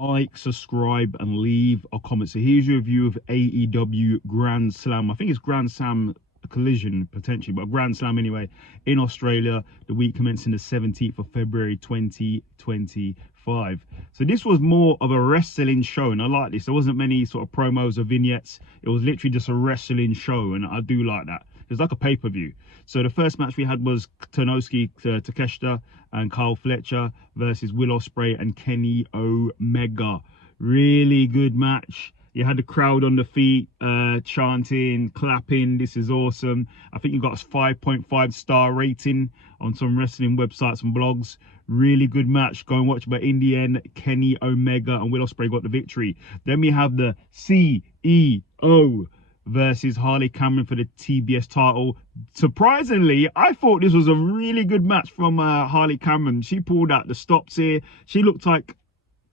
like, subscribe, and leave a comment. So here's your review of AEW Grand Slam. I think it's Grand Slam Collision potentially, but Grand Slam anyway, in Australia, the week commencing the 17th of February 2025. So this was more of a wrestling show, and I like this. There wasn't many sort of promos or vignettes. It was literally just a wrestling show, and I do like that. It's like a pay-per-view. So the first match we had was Tanosuke Takeshita and Kyle Fletcher versus Will Ospreay and Kenny Omega. Really good match. You had the crowd on the feet, chanting, clapping. This is awesome. I think you got a 5.5 star rating on some wrestling websites and blogs. Really good match. Go and watch. But in the end, Kenny Omega and Will Ospreay got the victory. Then we have the CEO versus Harley Cameron for the TBS title. Surprisingly, I thought this was a really good match from Harley Cameron. She pulled out the stops here. She looked like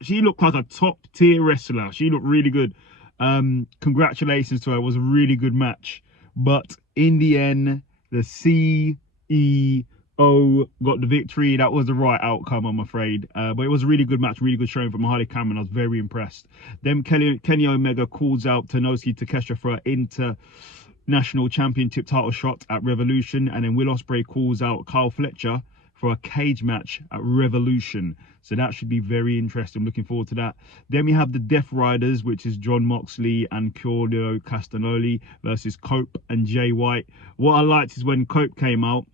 a top tier wrestler. She looked really good. Congratulations to her. It was a really good match. But in the end, the CEO got the victory. That was the right outcome, I'm afraid. But it was a really good match, really good showing from Harley Cameron. I was very impressed. Then Kenny Omega calls out Tanosuke Takeshita for an international championship title shot at Revolution. And then Will Ospreay calls out Kyle Fletcher for a cage match at Revolution. So that should be very interesting. I'm looking forward to that. Then we have the Death Riders, which is John Moxley and Claudio Castagnoli versus Cope and Jay White. What I liked is when Cope came out,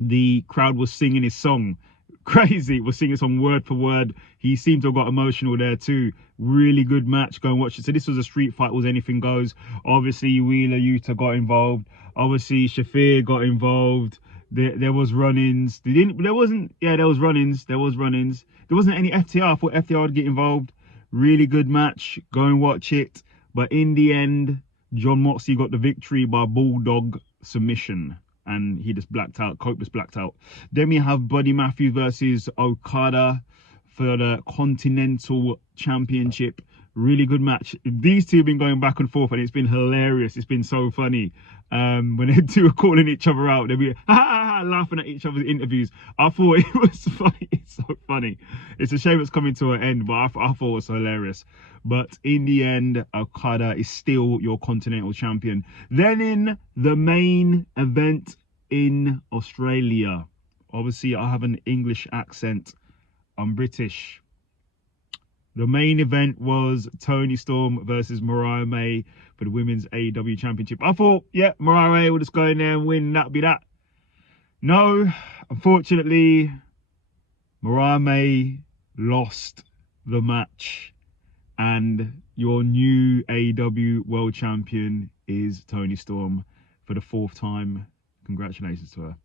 the crowd was singing his song. Crazy, was singing his song word for word. He seemed to have got emotional there too. Really good match. Go and watch it. So this was a street fight, was anything goes. Obviously Wheeler Yuta got involved. Obviously Shafir got involved. There was run-ins. There wasn't run-ins. There wasn't any FTR. I thought FTR would get involved. Really good match. Go and watch it. But in the end, John Moxley got the victory by Bulldog submission. And he just blacked out. Cope just blacked out. Then we have Buddy Matthews versus Okada for the Continental Championship. Really good match. These two have been going back and forth, and it's been hilarious. It's been so funny. When they two are calling each other out, they'll be laughing at each other's interviews. I thought it was funny. It's so funny. It's a shame it's coming to an end, but I thought it was hilarious. But in the end, Okada is still your Continental Champion. Then in the main event in Australia, obviously I have an English accent. I'm British. The main event was Toni Storm versus Mariah May for the Women's AEW Championship. I thought, yeah, Mariah May will just go in there and win. That'll be that. No, unfortunately, Mariah May lost the match. And your new AEW World Champion is Toni Storm for the 4th time. Congratulations to her.